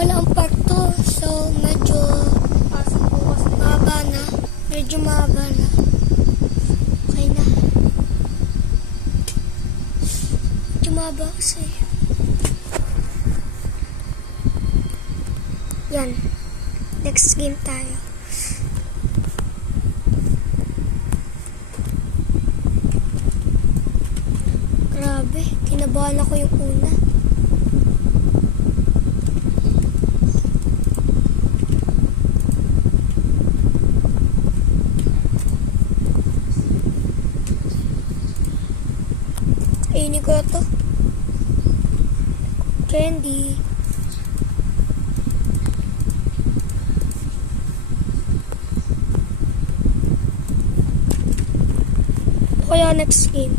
pala ang part 2. So, medyo mahaba na. Medyo mahaba na. Okay na. Medyo mahaba kasi. Yan. Next game tayo. Grabe. Kinabahan ako yung una. Kainin ko ito. Candy. Kaya next game.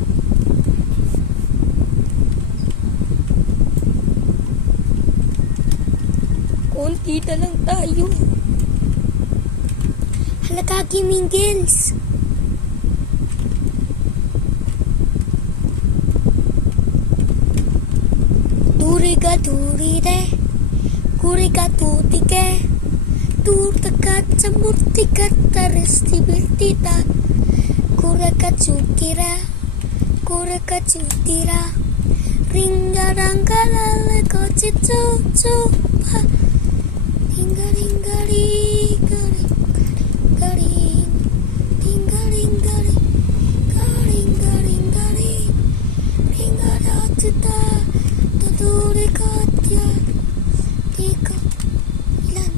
Konti na lang tayo. Halaka, Gaming Girls. Duriga durire, kuriga tutike, tutaka camurtika tarestibiltita, kuraka cukira, kuraka cutira, ringa ranga lale koci cucupa, ringa ringa ringa ringa ringa ringa ringa ringa ringa ratuta. Duri katya, tika, ilan?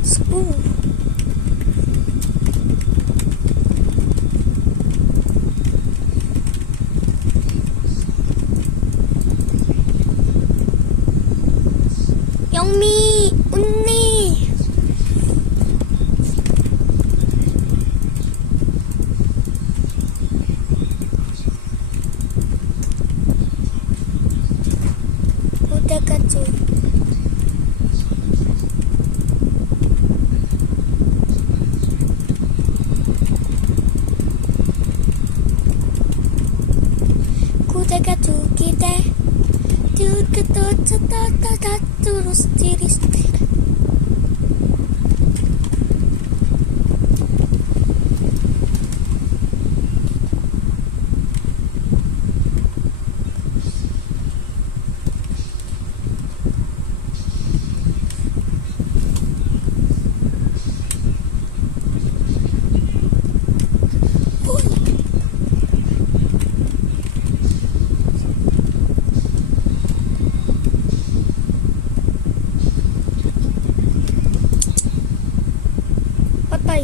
Spoon. Yummy! Unni! Udakatsu. Kudakatsu kita. Terus tiris. Patay.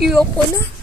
Iyoko na.